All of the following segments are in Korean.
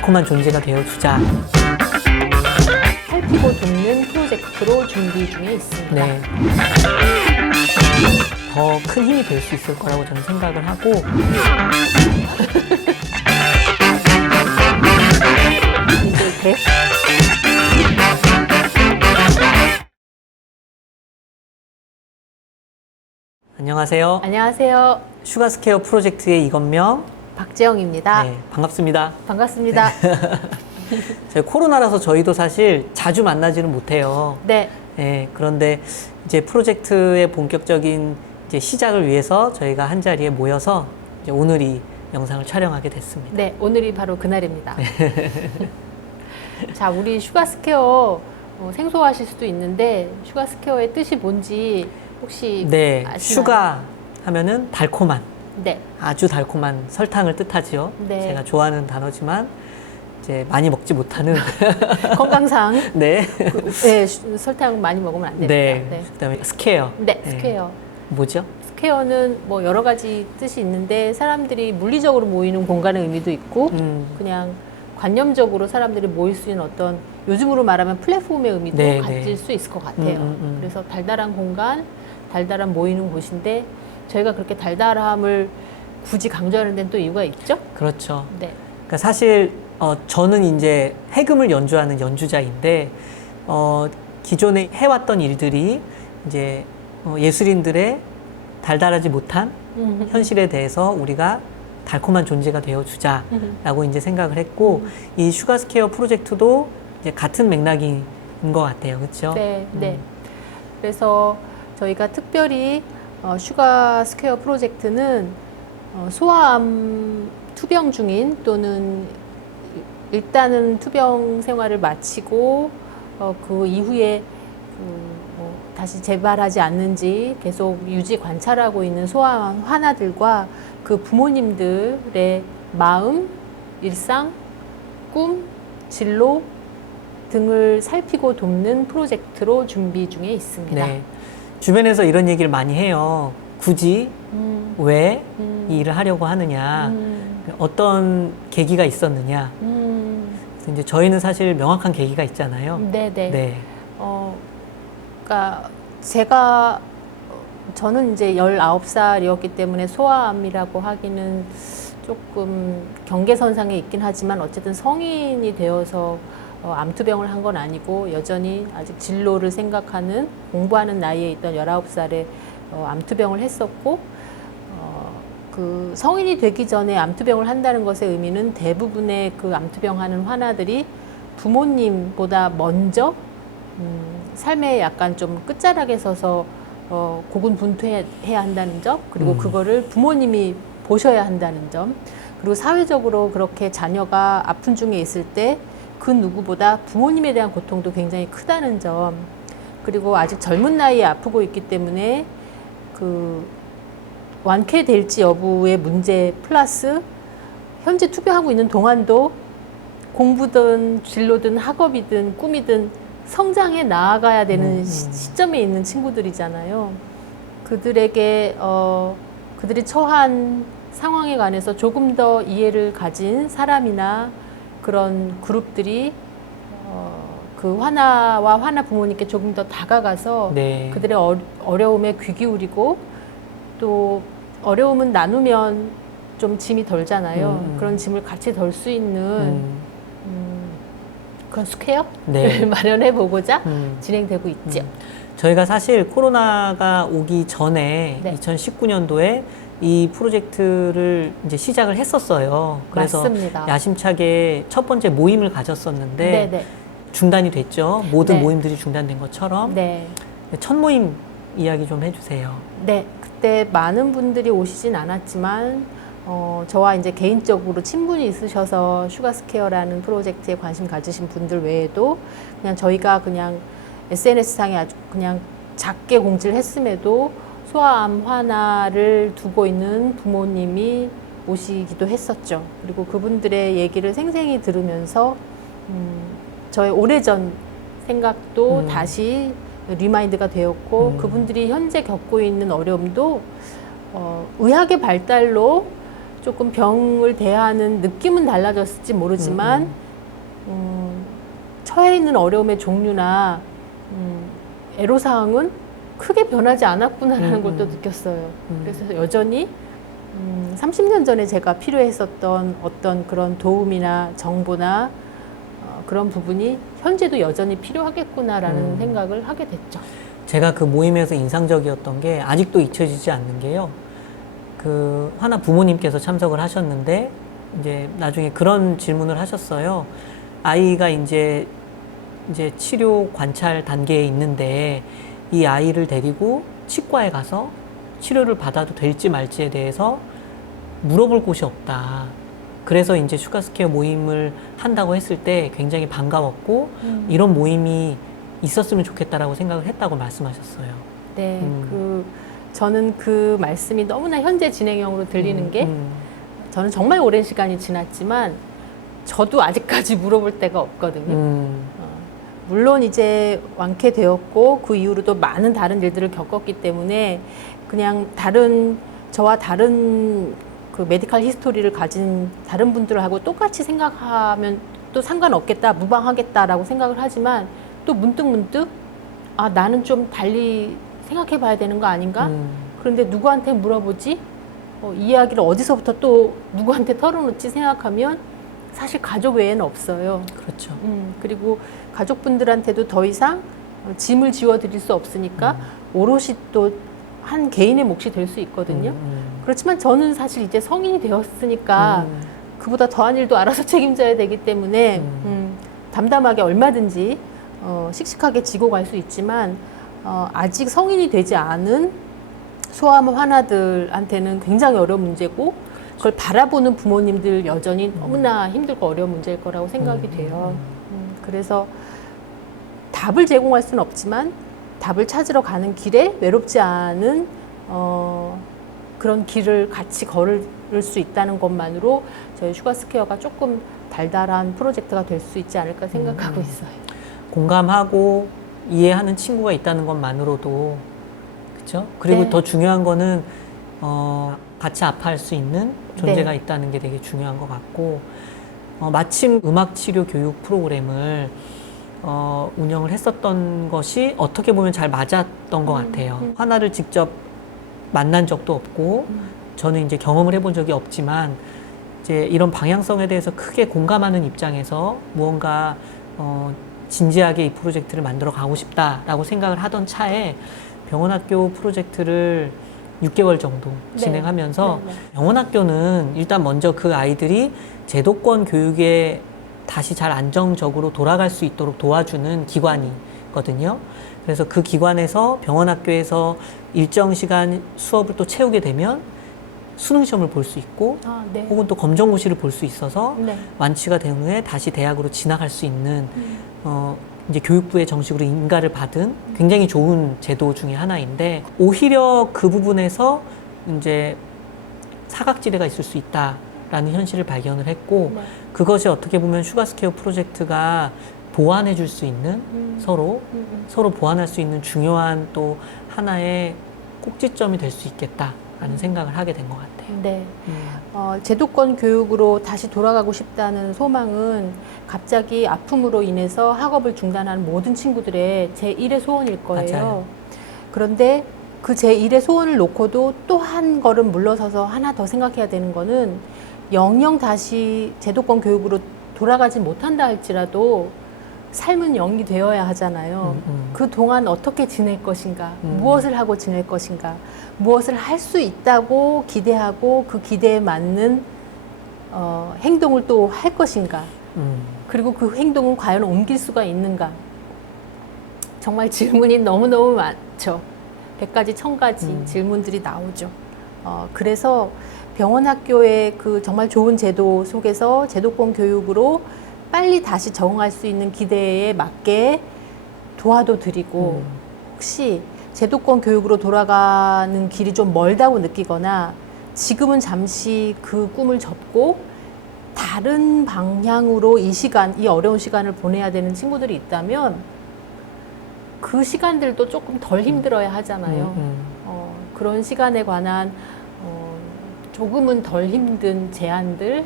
달콤한 존재가 되어주자. 살피고 돕는 프로젝트로 준비 중에 있습니다. 네. 더 큰 힘이 될 수 있을 거라고 저는 생각을 하고. 이제 돼? 안녕하세요. 안녕하세요. 슈가스케어 프로젝트의 이건명. 박재영입니다. 네, 반갑습니다. 반갑습니다. 저희 코로나라서 저희도 사실 자주 만나지는 못해요. 네. 네, 그런데 이제 프로젝트의 본격적인 이제 시작을 위해서 저희가 한 자리에 모여서 이제 오늘 이 영상을 촬영하게 됐습니다. 네, 오늘이 바로 그날입니다. 자, 우리 슈가스케어 생소하실 수도 있는데 슈가스케어의 뜻이 뭔지 혹시 네, 아시나요? 슈가 하면은 달콤한, 네. 아주 달콤한 설탕을 뜻하지요. 네. 제가 좋아하는 단어지만 이제 많이 먹지 못하는 건강상 네. 네, 설탕 많이 먹으면 안 됩니다. 네. 네. 그다음에 스퀘어. 네, 스퀘어. 뭐죠? 스퀘어는 뭐 여러 가지 뜻이 있는데 사람들이 물리적으로 모이는 공간의 의미도 있고 그냥 관념적으로 사람들이 모일 수 있는 어떤 요즘으로 말하면 플랫폼의 의미도 네, 가질 네. 수 있을 것 같아요. 그래서 달달한 공간, 달달한 모이는 곳인데 저희가 그렇게 달달함을 굳이 강조하는 데는 또 이유가 있죠? 그렇죠. 네. 그러니까 사실 저는 이제 해금을 연주하는 연주자인데 기존에 해왔던 일들이 이제 예술인들의 달달하지 못한 현실에 대해서 우리가 달콤한 존재가 되어주자라고 이제 생각을 했고 이 슈가스케어 프로젝트도 이제 같은 맥락인 것 같아요, 그렇죠? 네, 네. 그래서 저희가 특별히 슈가스퀘어 프로젝트는 소아암 투병 중인 또는 일단은 투병 생활을 마치고 그 이후에 다시 재발하지 않는지 계속 유지 관찰하고 있는 소아암 환아들과 그 부모님들의 마음, 일상, 꿈, 진로 등을 살피고 돕는 프로젝트로 준비 중에 있습니다. 네. 주변에서 이런 얘기를 많이 해요. 굳이 왜 이 일을 하려고 하느냐, 어떤 계기가 있었느냐. 그래서 이제 저희는 사실 명확한 계기가 있잖아요. 네네. 네. 그러니까 저는 이제 19살이었기 때문에 소아암이라고 하기는 조금 경계선상에 있긴 하지만 어쨌든 성인이 되어서 암투병을 한 건 아니고 여전히 아직 진로를 생각하는 공부하는 나이에 있던 19살에 암투병을 했었고 그 성인이 되기 전에 암투병을 한다는 것의 의미는 대부분의 그 암투병하는 환아들이 부모님보다 먼저 삶에 약간 좀 끝자락에 서서 고군분투해야 한다는 점, 그리고 그거를 부모님이 보셔야 한다는 점, 그리고 사회적으로 그렇게 자녀가 아픈 중에 있을 때 그 누구보다 부모님에 대한 고통도 굉장히 크다는 점, 그리고 아직 젊은 나이에 아프고 있기 때문에 그 완쾌될지 여부의 문제 플러스 현재 투병하고 있는 동안도 공부든 진로든 학업이든 꿈이든 성장해 나아가야 되는 시점에 있는 친구들이잖아요. 그들에게 그들이 처한 상황에 관해서 조금 더 이해를 가진 사람이나 그런 그룹들이 그 환아와 환아 부모님께 조금 더 다가가서 네. 그들의 어려움에 귀 기울이고 또 어려움은 나누면 좀 짐이 덜잖아요. 그런 짐을 같이 덜 수 있는 그런 스퀘어를 네. 마련해 보고자 진행되고 있죠. 저희가 사실 코로나가 오기 전에 네. 2019년도에 이 프로젝트를 이제 시작을 했었어요. 그래서 맞습니다. 야심차게 첫 번째 모임을 가졌었는데 네네. 중단이 됐죠. 모든 네. 모임들이 중단된 것처럼. 네. 첫 모임 이야기 좀 해주세요. 네. 그때 많은 분들이 오시진 않았지만 저와 이제 개인적으로 친분이 있으셔서 슈가스케어라는 프로젝트에 관심 가지신 분들 외에도 그냥 저희가 그냥 SNS상에 아주 그냥 작게 공지를 했음에도 소아암 환아를 두고 있는 부모님이 오시기도 했었죠. 그리고 그분들의 얘기를 생생히 들으면서 저의 오래전 생각도 다시 리마인드가 되었고 그분들이 현재 겪고 있는 어려움도 의학의 발달로 조금 병을 대하는 느낌은 달라졌을지 모르지만 처해 있는 어려움의 종류나 애로사항은 크게 변하지 않았구나라는 것도 느꼈어요. 그래서 여전히 30년 전에 제가 필요했었던 어떤 그런 도움이나 정보나 그런 부분이 현재도 여전히 필요하겠구나라는 생각을 하게 됐죠. 제가 그 모임에서 인상적이었던 게 아직도 잊혀지지 않는 게요. 그 하나 부모님께서 참석을 하셨는데 이제 나중에 그런 질문을 하셨어요. 아이가 이제 치료 관찰 단계에 있는데 이 아이를 데리고 치과에 가서 치료를 받아도 될지 말지에 대해서 물어볼 곳이 없다. 그래서 이제 슈가스케어 모임을 한다고 했을 때 굉장히 반가웠고 이런 모임이 있었으면 좋겠다라고 생각을 했다고 말씀하셨어요. 네, 저는 그 말씀이 너무나 현재 진행형으로 들리는 게 저는 정말 오랜 시간이 지났지만 저도 아직까지 물어볼 데가 없거든요. 물론 이제 완쾌되었고 그 이후로도 많은 다른 일들을 겪었기 때문에 그냥 저와 다른 그 메디컬 히스토리를 가진 다른 분들하고 똑같이 생각하면 또 상관없겠다, 무방하겠다라고 생각을 하지만 또 문득 아, 나는 좀 달리 생각해 봐야 되는 거 아닌가? 그런데 누구한테 물어보지? 이 이야기를 어디서부터 또 누구한테 털어놓지 생각하면 사실 가족 외에는 없어요. 그렇죠. 그리고 가족분들한테도 더 이상 짐을 지워드릴 수 없으니까 오롯이 또 한 개인의 몫이 될 수 있거든요. 그렇지만 저는 사실 이제 성인이 되었으니까 그보다 더한 일도 알아서 책임져야 되기 때문에 담담하게 얼마든지 씩씩하게 지고 갈 수 있지만 아직 성인이 되지 않은 소아암 환아들한테는 굉장히 어려운 문제고 그걸 바라보는 부모님들 여전히 너무나 힘들고 어려운 문제일 거라고 생각이 돼요. 그래서 답을 제공할 수는 없지만 답을 찾으러 가는 길에 외롭지 않은 그런 길을 같이 걸을 수 있다는 것만으로 저희 슈가스케어가 조금 달달한 프로젝트가 될 수 있지 않을까 생각하고 있어요. 공감하고 이해하는 친구가 있다는 것만으로도 그렇죠? 그리고 네. 더 중요한 거는 같이 아파할 수 있는 존재가 네. 있다는 게 되게 중요한 것 같고 마침 음악 치료 교육 프로그램을 운영을 했었던 것이 어떻게 보면 잘 맞았던 것 같아요. 환아를 직접 만난 적도 없고 저는 이제 경험을 해본 적이 없지만 이제 이런 방향성에 대해서 크게 공감하는 입장에서 무언가 진지하게 이 프로젝트를 만들어 가고 싶다라고 생각을 하던 차에 병원학교 프로젝트를 6개월 정도 진행하면서 병원학교는 일단 먼저 그 아이들이 제도권 교육에 다시 잘 안정적으로 돌아갈 수 있도록 도와주는 기관이거든요. 그래서 그 기관에서 병원학교에서 일정 시간 수업을 또 채우게 되면 수능 시험을 볼 수 있고 혹은 또 검정고시를 볼 수 있어서 완치가 된 후에 다시 대학으로 진학할 수 있는 이제 교육부의 정식으로 인가를 받은 굉장히 좋은 제도 중에 하나인데 오히려 그 부분에서 이제 사각지대가 있을 수 있다라는 현실을 발견을 했고 그것이 어떻게 보면 슈가스케어 프로젝트가 보완해 줄 수 있는 서로 보완할 수 있는 중요한 또 하나의 꼭지점이 될 수 있겠다라는 생각을 하게 된 것 같아요. 네. 제도권 교육으로 다시 돌아가고 싶다는 소망은 갑자기 아픔으로 인해서 학업을 중단하는 모든 친구들의 제1의 소원일 거예요. 맞아요. 그런데 그 제1의 소원을 놓고도 또 한 걸음 물러서서 하나 더 생각해야 되는 거는 영영 다시 제도권 교육으로 돌아가지 못한다 할지라도 삶은 영이 되어야 하잖아요. 그동안 어떻게 지낼 것인가, 무엇을 하고 지낼 것인가, 무엇을 할 수 있다고 기대하고 그 기대에 맞는 행동을 또 할 것인가, 그리고 그 행동은 과연 옮길 수가 있는가. 정말 질문이 너무너무 많죠. 100가지, 1000가지 질문들이 나오죠. 그래서 병원학교의 그 정말 좋은 제도 속에서 제도권 교육으로 빨리 다시 적응할 수 있는 기대에 맞게 도와도 드리고 혹시 제도권 교육으로 돌아가는 길이 좀 멀다고 느끼거나 지금은 잠시 그 꿈을 접고 다른 방향으로 이 어려운 시간을 보내야 되는 친구들이 있다면 그 시간들도 조금 덜 힘들어야 하잖아요. 그런 시간에 관한 조금은 덜 힘든 제안들,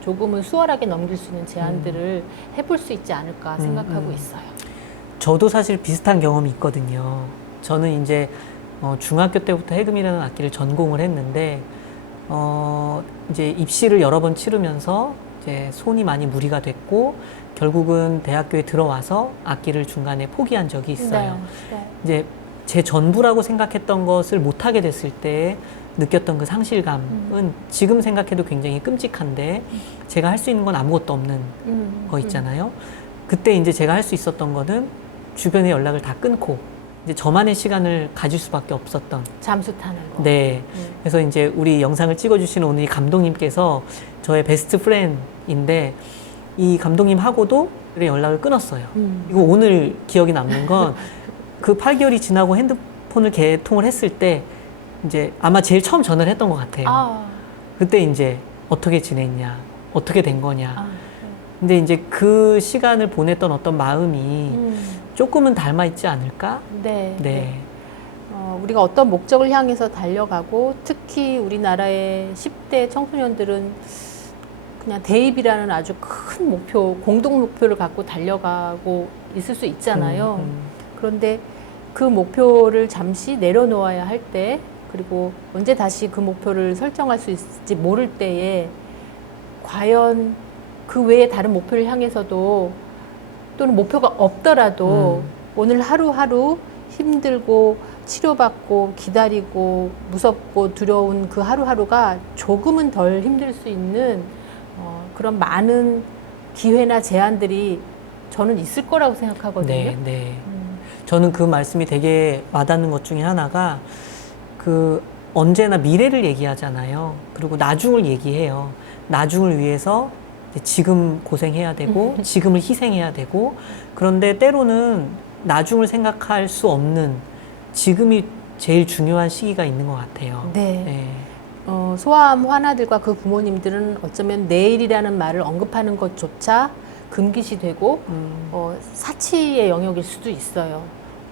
조금은 수월하게 넘길 수 있는 제안들을 해볼 수 있지 않을까 생각하고 있어요. 저도 사실 비슷한 경험이 있거든요. 저는 이제 중학교 때부터 해금이라는 악기를 전공을 했는데 이제 입시를 여러 번 치르면서 이제 손이 많이 무리가 됐고 결국은 대학교에 들어와서 악기를 중간에 포기한 적이 있어요. 네. 이제 제 전부라고 생각했던 것을 못하게 됐을 때 느꼈던 그 상실감은 지금 생각해도 굉장히 끔찍한데 제가 할 수 있는 건 아무것도 없는 거 있잖아요. 그때 이제 제가 할 수 있었던 거는 주변의 연락을 다 끊고 이제 저만의 시간을 가질 수밖에 없었던. 잠수 타는 거. 네. 그래서 이제 우리 영상을 찍어주시는 오늘 이 감독님께서 저의 베스트 프렌드인데 이 감독님하고도 연락을 끊었어요. 이거 오늘 기억이 남는 건 그 8개월이 지나고 핸드폰을 개통을 했을 때 이제 아마 제일 처음 전화를 했던 것 같아요. 그때 이제 어떻게 지냈냐, 어떻게 된 거냐. 근데 이제 그 시간을 보냈던 어떤 마음이 조금은 닮아 있지 않을까? 네. 우리가 어떤 목적을 향해서 달려가고 특히 우리나라의 10대 청소년들은 그냥 대입이라는 아주 큰 목표, 공동 목표를 갖고 달려가고 있을 수 있잖아요. 그런데 그 목표를 잠시 내려놓아야 할 때, 그리고 언제 다시 그 목표를 설정할 수 있을지 모를 때에 과연 그 외에 다른 목표를 향해서도 또는 목표가 없더라도 오늘 하루하루 힘들고 치료받고 기다리고 무섭고 두려운 그 하루하루가 조금은 덜 힘들 수 있는 그런 많은 기회나 제안들이 저는 있을 거라고 생각하거든요. 네. 저는 그 말씀이 되게 와닿는 것 중에 하나가 그 언제나 미래를 얘기하잖아요. 그리고 나중을 얘기해요. 나중을 위해서 지금 고생해야 되고 지금을 희생해야 되고 그런데 때로는 나중을 생각할 수 없는 지금이 제일 중요한 시기가 있는 것 같아요. 네. 소아암 환아들과 그 부모님들은 어쩌면 내일이라는 말을 언급하는 것조차 금기시되고 사치의 영역일 수도 있어요.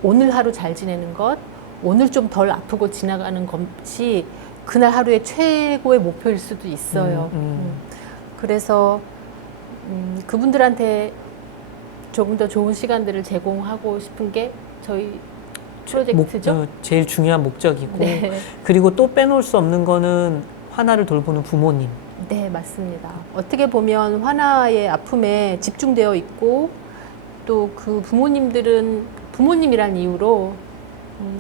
오늘 하루 잘 지내는 것, 오늘 좀 덜 아프고 지나가는 것이 그날 하루의 최고의 목표일 수도 있어요. 그래서 그분들한테 조금 더 좋은 시간들을 제공하고 싶은 게 저희 프로젝트죠. 제일 중요한 목적이고 네. 그리고 또 빼놓을 수 없는 거는 환아를 돌보는 부모님. 네, 맞습니다. 어떻게 보면 환아의 아픔에 집중되어 있고 또 그 부모님들은 부모님이란 이유로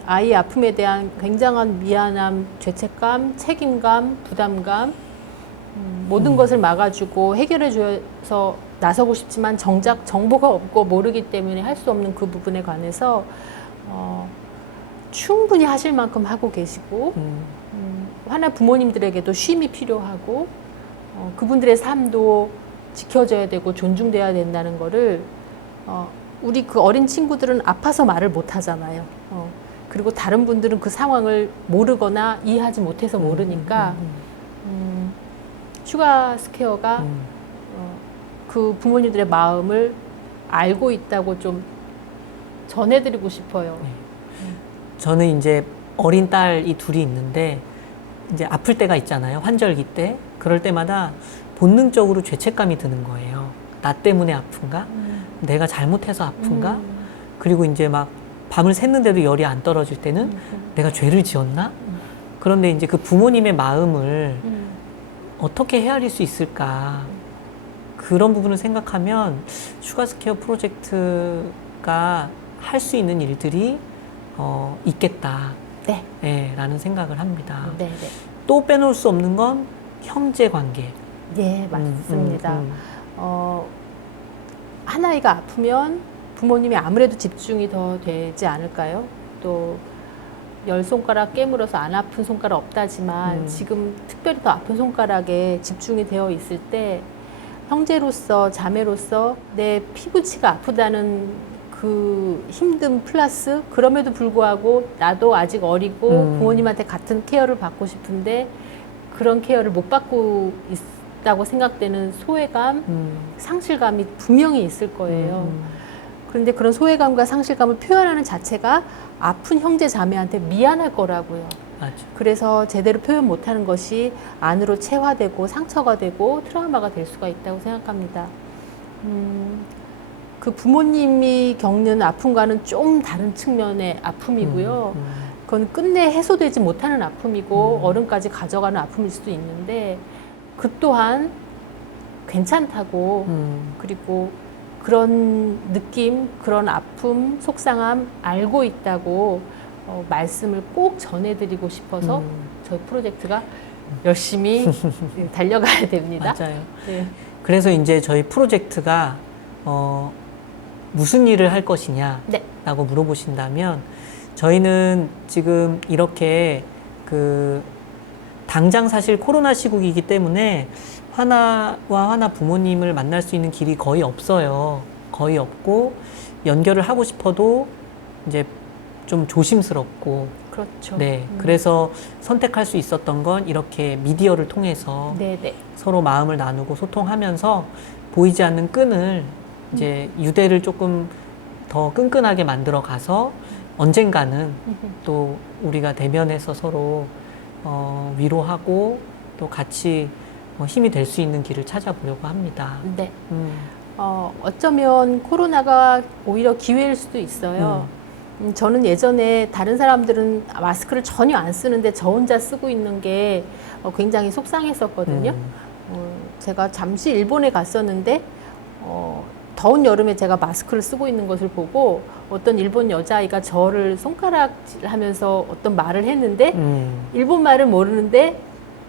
아이의 아픔에 대한 굉장한 미안함, 죄책감, 책임감, 부담감 모든 것을 막아주고 해결해 줘서 나서고 싶지만 정작 정보가 없고 모르기 때문에 할 수 없는 그 부분에 관해서 충분히 하실 만큼 하고 계시고 환아 부모님들에게도 쉼이 필요하고 그분들의 삶도 지켜져야 되고 존중돼야 된다는 거를 우리 그 어린 친구들은 아파서 말을 못 하잖아요. 그리고 다른 분들은 그 상황을 모르거나 이해하지 못해서 모르니까 슈가 스퀘어가 그 부모님들의 마음을 알고 있다고 좀 전해드리고 싶어요. 저는 이제 어린 딸이 둘이 있는데 이제 아플 때가 있잖아요. 환절기 때. 그럴 때마다 본능적으로 죄책감이 드는 거예요. 나 때문에 아픈가? 내가 잘못해서 아픈가? 그리고 이제 막 밤을 샜는데도 열이 안 떨어질 때는 내가 죄를 지었나? 그런데 이제 그 부모님의 마음을 어떻게 헤아릴 수 있을까? 그런 부분을 생각하면 슈가스케어 프로젝트가 할 수 있는 일들이 있겠다. 네. 라는 생각을 합니다. 네. 또 빼놓을 수 없는 건 형제 관계. 네, 맞습니다. 한 아이가 아프면 부모님이 아무래도 집중이 더 되지 않을까요? 또 10손가락 깨물어서 안 아픈 손가락 없다지만 지금 특별히 더 아픈 손가락에 집중이 되어 있을 때 형제로서 자매로서 내 피부치가 아프다는 그 힘듦 플러스 그럼에도 불구하고 나도 아직 어리고 부모님한테 같은 케어를 받고 싶은데 그런 케어를 못 받고 있다고 생각되는 소외감, 상실감이 분명히 있을 거예요. 그런데 그런 소외감과 상실감을 표현하는 자체가 아픈 형제 자매한테 미안할 거라고요. 맞아. 그래서 제대로 표현 못하는 것이 안으로 체화되고 상처가 되고 트라우마가 될 수가 있다고 생각합니다. 그 부모님이 겪는 아픔과는 좀 다른 측면의 아픔이고요. 그건 끝내 해소되지 못하는 아픔이고 어른까지 가져가는 아픔일 수도 있는데 그 또한 괜찮다고 그리고 그런 느낌, 그런 아픔, 속상함 알고 있다고 말씀을 꼭 전해드리고 싶어서 저희 프로젝트가 열심히 달려가야 됩니다. 맞아요. 네. 그래서 이제 저희 프로젝트가 무슨 일을 할 것이냐라고 네. 물어보신다면 저희는 지금 이렇게 당장 사실 코로나 시국이기 때문에 화나와 화나 부모님을 만날 수 있는 길이 거의 없어요. 거의 없고 연결을 하고 싶어도 이제 좀 조심스럽고 그렇죠. 네. 그래서 선택할 수 있었던 건 이렇게 미디어를 통해서 네네. 서로 마음을 나누고 소통하면서 보이지 않는 끈을 이제 유대를 조금 더 끈끈하게 만들어 가서 언젠가는 또 우리가 대면해서 서로 위로하고 또 같이 힘이 될 수 있는 길을 찾아보려고 합니다. 네. 어쩌면 코로나가 오히려 기회일 수도 있어요. 저는 예전에 다른 사람들은 마스크를 전혀 안 쓰는데 저 혼자 쓰고 있는 게 굉장히 속상했었거든요. 제가 잠시 일본에 갔었는데 더운 여름에 제가 마스크를 쓰고 있는 것을 보고 어떤 일본 여자아이가 저를 손가락질하면서 어떤 말을 했는데 일본 말을 모르는데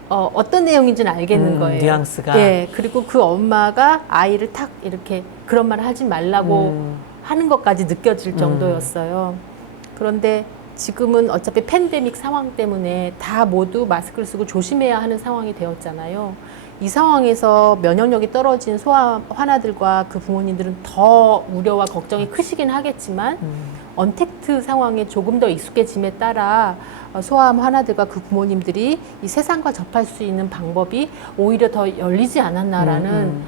어떤 내용인지는 알겠는 거예요. 뉘앙스가. 예. 그리고 그 엄마가 아이를 탁 이렇게 그런 말 하지 말라고 하는 것까지 느껴질 정도였어요. 그런데 지금은 어차피 팬데믹 상황 때문에 다 모두 마스크를 쓰고 조심해야 하는 상황이 되었잖아요. 이 상황에서 면역력이 떨어진 소아 화나들과 그 부모님들은 더 우려와 걱정이 크시긴 하겠지만 언택트 상황에 조금 더 익숙해짐에 따라 소아암 화나들과 그 부모님들이 이 세상과 접할 수 있는 방법이 오히려 더 열리지 않았나라는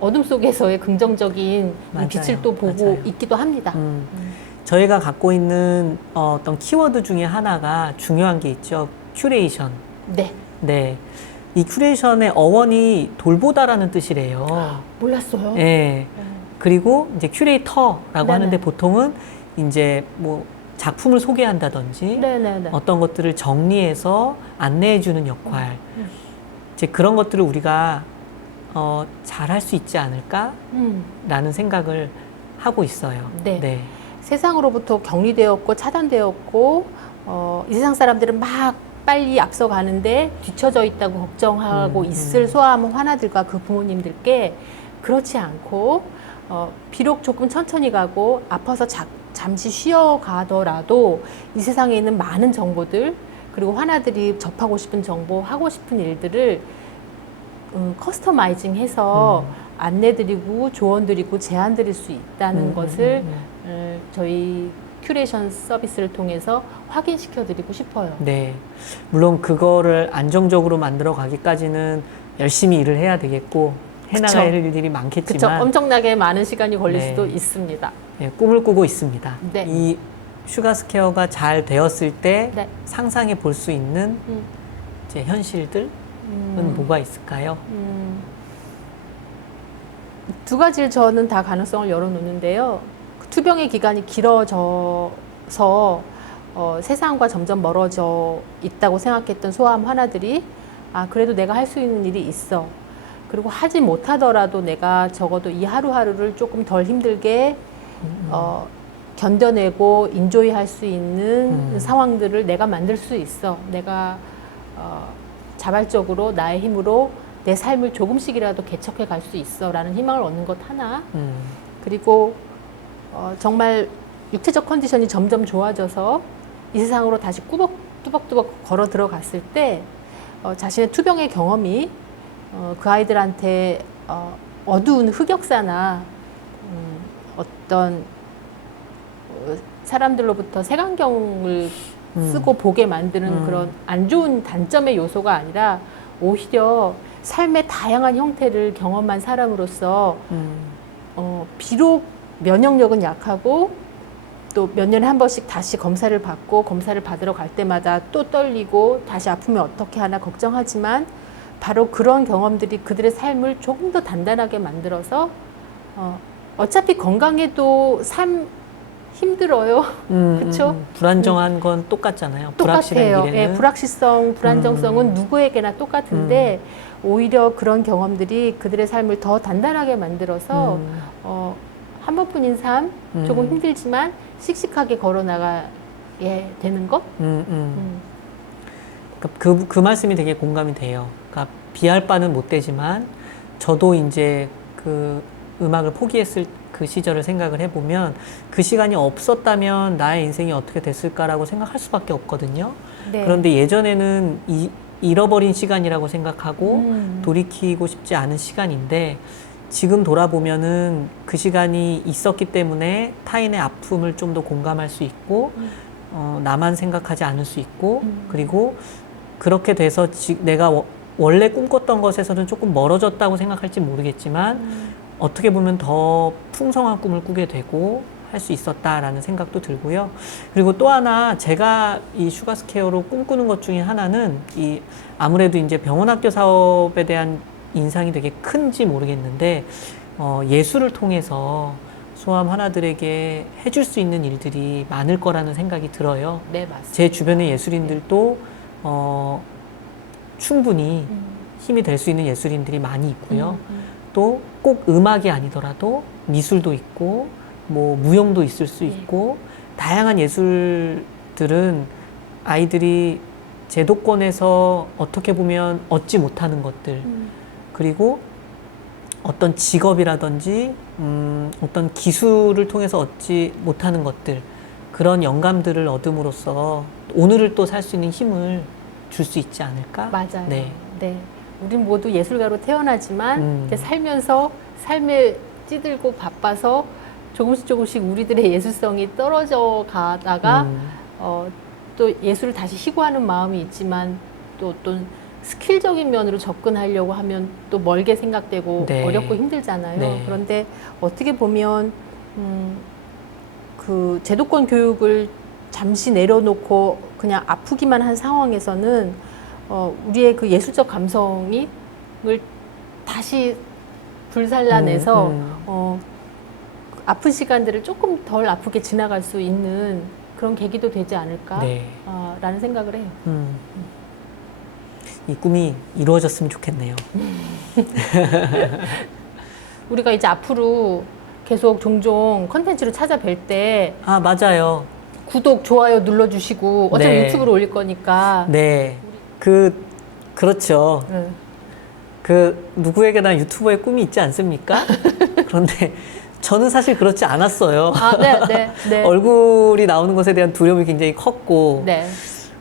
어둠 속에서의 긍정적인 맞아요. 빛을 또 보고 맞아요. 있기도 합니다. 저희가 갖고 있는 어떤 키워드 중에 하나가 중요한 게 있죠. 큐레이션. 네. 네. 이 큐레이션의 어원이 돌보다라는 뜻이래요. 몰랐어요. 네. 그리고 이제 큐레이터라고 네네. 하는데 보통은 이제 뭐 작품을 소개한다든지 네네네. 어떤 것들을 정리해서 안내해주는 역할. 이제 그런 것들을 우리가 잘 할 수 있지 않을까라는 생각을 하고 있어요. 네. 세상으로부터 격리되었고 차단되었고 이 세상 사람들은 막 빨리 앞서가는데 뒤처져 있다고 걱정하고 있을 소아암 화나들과 그 부모님들께 그렇지 않고 비록 조금 천천히 가고 아파서 잠시 쉬어가더라도 이 세상에 있는 많은 정보들 그리고 화나들이 접하고 싶은 정보 하고 싶은 일들을 커스터마이징해서 안내드리고 조언드리고 제안드릴 수 있다는 것을 저희 큐레이션 서비스를 통해서 확인시켜드리고 싶어요. 네. 물론 그거를 안정적으로 만들어 가기까지는 열심히 일을 해야 되겠고 해나가야 할 일들이 그쵸. 많겠지만 엄청나게 많은 시간이 걸릴 네. 수도 있습니다. 네, 꿈을 꾸고 있습니다. 네. 이 슈가스케어가 잘 되었을 때 네. 상상해 볼 수 있는 이제 현실들은 뭐가 있을까요? 두 가지를 저는 다 가능성을 열어놓는데요. 투병의 기간이 길어져서 세상과 점점 멀어져 있다고 생각했던 소아암 화나들이 그래도 내가 할 수 있는 일이 있어. 그리고 하지 못하더라도 내가 적어도 이 하루하루를 조금 덜 힘들게 견뎌내고 인조이 할 수 있는 상황들을 내가 만들 수 있어. 내가 자발적으로 나의 힘으로 내 삶을 조금씩이라도 개척해 갈 수 있어 라는 희망을 얻는 것 하나. 그리고 정말 육체적 컨디션이 점점 좋아져서 이 세상으로 다시 뚜벅뚜벅 걸어 들어갔을 때 자신의 투병의 경험이 그 아이들한테 어두운 흑역사나 어떤 사람들로부터 색안경을 쓰고 보게 만드는 그런 안 좋은 단점의 요소가 아니라 오히려 삶의 다양한 형태를 경험한 사람으로서 비록 면역력은 약하고 또 몇 년에 한 번씩 다시 검사를 받고 검사를 받으러 갈 때마다 또 떨리고 다시 아프면 어떻게 하나 걱정하지만 바로 그런 경험들이 그들의 삶을 조금 더 단단하게 만들어서 어차피 건강해도 삶 힘들어요. 그렇죠? 불안정한 건 똑같잖아요. 불확실한 똑같아요. 미래는. 예, 불확실성, 불안정성은 누구에게나 똑같은데 오히려 그런 경험들이 그들의 삶을 더 단단하게 만들어서 한 번뿐인 삶, 조금 힘들지만 씩씩하게 걸어나가게 되는 것? 그 말씀이 되게 공감이 돼요. 그러니까 비할 바는 못 되지만 저도 이제 그 음악을 포기했을 그 시절을 생각을 해보면 그 시간이 없었다면 나의 인생이 어떻게 됐을까라고 생각할 수밖에 없거든요. 네. 그런데 예전에는 잃어버린 시간이라고 생각하고 돌이키고 싶지 않은 시간인데 지금 돌아보면은 그 시간이 있었기 때문에 타인의 아픔을 좀 더 공감할 수 있고 나만 생각하지 않을 수 있고 그리고 그렇게 돼서 내가 원래 꿈꿨던 것에서는 조금 멀어졌다고 생각할지 모르겠지만 어떻게 보면 더 풍성한 꿈을 꾸게 되고 할 수 있었다라는 생각도 들고요. 그리고 또 하나 제가 이 슈가스케어로 꿈꾸는 것 중에 하나는 아무래도 이제 병원학교 사업에 대한 인상이 되게 큰지 모르겠는데 예술을 통해서 소아암 환자들에게 해줄 수 있는 일들이 많을 거라는 생각이 들어요. 네, 맞습니다. 제 주변의 예술인들도 충분히 힘이 될 수 있는 예술인들이 많이 있고요. 또 꼭 음악이 아니더라도 미술도 있고 뭐 무용도 있을 수 있고 다양한 예술들은 아이들이 제도권에서 어떻게 보면 얻지 못하는 것들 그리고 어떤 직업이라든지 어떤 기술을 통해서 얻지 못하는 것들 그런 영감들을 얻음으로써 오늘을 또 살 수 있는 힘을 줄 수 있지 않을까? 맞아요. 네. 네. 우린 모두 예술가로 태어나지만 이렇게 살면서 삶에 찌들고 바빠서 조금씩 우리들의 예술성이 떨어져 가다가 또 예술을 다시 희구하는 마음이 있지만 또 어떤 스킬적인 면으로 접근하려고 하면 또 멀게 생각되고 네. 어렵고 힘들잖아요. 네. 그런데 어떻게 보면 그 제도권 교육을 잠시 내려놓고 그냥 아프기만 한 상황에서는 우리의 그 예술적 감성을 다시 불살라내서 아픈 시간들을 조금 덜 아프게 지나갈 수 있는 그런 계기도 되지 않을까 네. 라는 생각을 해요. 이 꿈이 이루어졌으면 좋겠네요. 우리가 이제 앞으로 계속 종종 컨텐츠로 찾아뵐 때 아, 맞아요. 구독, 좋아요 눌러주시고 어차피 네. 유튜브로 올릴 거니까 네. 그렇죠. 누구에게나 유튜버의 꿈이 있지 않습니까? 그런데 저는 사실 그렇지 않았어요. 아, 네. 얼굴이 나오는 것에 대한 두려움이 굉장히 컸고, 네.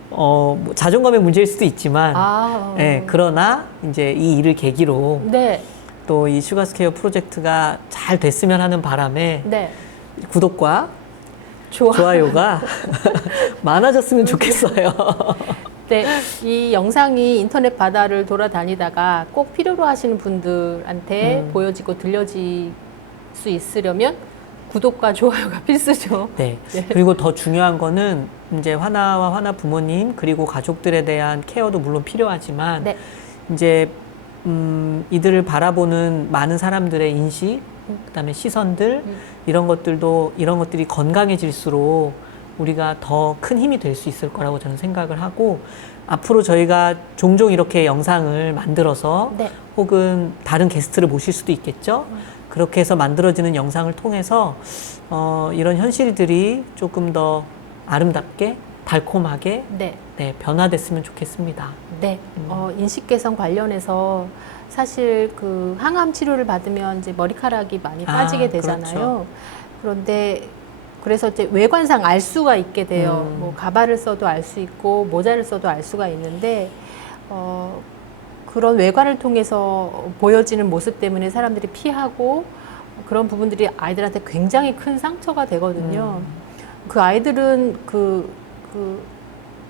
뭐 자존감의 문제일 수도 있지만, 네, 그러나 이제 이 일을 계기로 네. 또 이 슈가스케어 프로젝트가 잘 됐으면 하는 바람에 네. 구독과 좋아요가 많아졌으면 좋겠어요. 네, 이 영상이 인터넷 바다를 돌아다니다가 꼭 필요로 하시는 분들한테 보여지고 들려질 수 있으려면 구독과 좋아요가 필수죠. 네. 그리고 더 중요한 거는 이제 화나와 화나 부모님 그리고 가족들에 대한 케어도 물론 필요하지만 네. 이제 이들을 바라보는 많은 사람들의 인식, 그다음에 시선들 이런 것들이 건강해질수록 우리가 더 큰 힘이 될 수 있을 거라고 저는 생각을 하고 앞으로 저희가 종종 이렇게 영상을 만들어서 네. 혹은 다른 게스트를 모실 수도 있겠죠. 그렇게 해서 만들어지는 영상을 통해서 이런 현실들이 조금 더 아름답게 달콤하게 네. 네, 변화됐으면 좋겠습니다. 네. 인식 개선 관련해서 사실 그 항암 치료를 받으면 이제 머리카락이 많이 빠지게 되잖아요. 그렇죠. 그런데 그래서 이제 외관상 알 수가 있게 돼요. 뭐 가발을 써도 알 수 있고 모자를 써도 알 수가 있는데 그런 외관을 통해서 보여지는 모습 때문에 사람들이 피하고 그런 부분들이 아이들한테 굉장히 큰 상처가 되거든요. 그 아이들은 그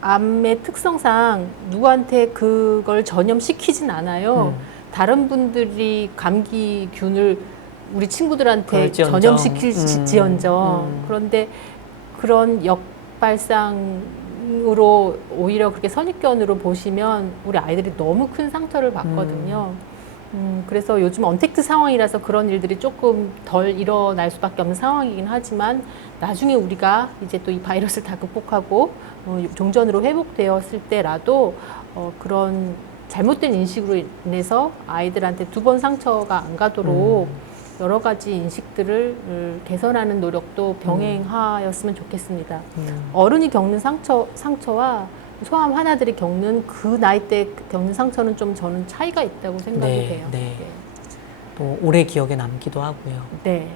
암의 특성상 누구한테 그걸 전염시키진 않아요. 다른 분들이 감기균을 우리 친구들한테 그럴지언정. 전염시킬지언정. 그런데 그런 역발상으로 오히려 그렇게 선입견으로 보시면 우리 아이들이 너무 큰 상처를 받거든요. 그래서 요즘 언택트 상황이라서 그런 일들이 조금 덜 일어날 수밖에 없는 상황이긴 하지만 나중에 우리가 이제 또 이 바이러스를 다 극복하고 종전으로 회복되었을 때라도 그런 잘못된 인식으로 인해서 아이들한테 두 번 상처가 안 가도록 여러 가지 인식들을 개선하는 노력도 병행하였으면 좋겠습니다. 어른이 겪는 상처와 소아암 환자들이 겪는 그 나이 때 겪는 상처는 좀 저는 차이가 있다고 생각이 돼요. 네. 또 오래 기억에 남기도 하고요. 네.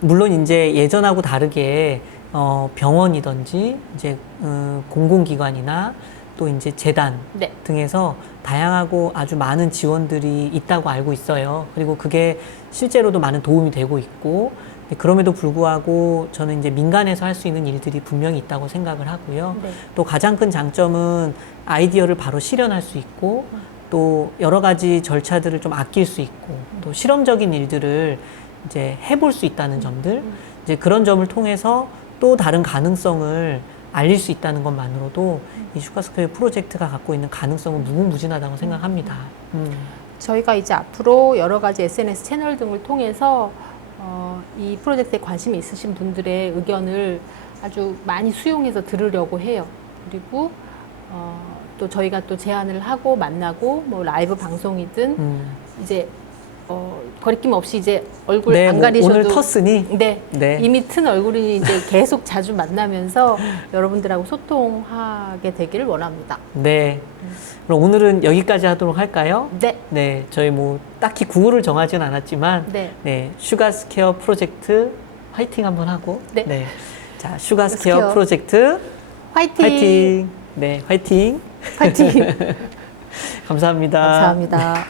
물론 이제 예전하고 다르게 병원이든지 이제 공공기관이나 또 이제 재단 네. 등에서 다양하고 아주 많은 지원들이 있다고 알고 있어요. 그리고 그게 실제로도 많은 도움이 되고 있고, 그럼에도 불구하고 저는 이제 민간에서 할 수 있는 일들이 분명히 있다고 생각을 하고요. 네. 또 가장 큰 장점은 아이디어를 바로 실현할 수 있고, 또 여러 가지 절차들을 좀 아낄 수 있고, 또 실험적인 일들을 이제 해볼 수 있다는 점들, 이제 그런 점을 통해서 또 다른 가능성을 알릴 수 있다는 것만으로도 이 슈가스퀘어 프로젝트가 갖고 있는 가능성은 무궁무진하다고 생각합니다. 저희가 이제 앞으로 여러 가지 SNS 채널 등을 통해서 이 프로젝트에 관심이 있으신 분들의 의견을 아주 많이 수용해서 들으려고 해요. 그리고 또 저희가 또 제안을 하고 만나고 뭐 라이브 방송이든 이제 거리낌 없이 이제 얼굴 네, 안 뭐 가리셔도 오늘 텄으니 네, 네. 이미 튼 얼굴이 이제 계속 자주 만나면서 여러분들하고 소통하게 되기를 원합니다. 네. 그럼 오늘은 여기까지 하도록 할까요? 네, 네, 저희 뭐 딱히 구호를 정하진 않았지만, 네. 네, 슈가스케어 프로젝트 화이팅 한번 하고, 네. 자, 슈가스케어 슈가스케어. 프로젝트 화이팅! 화이팅! 네, 화이팅! 화이팅! 감사합니다. 감사합니다.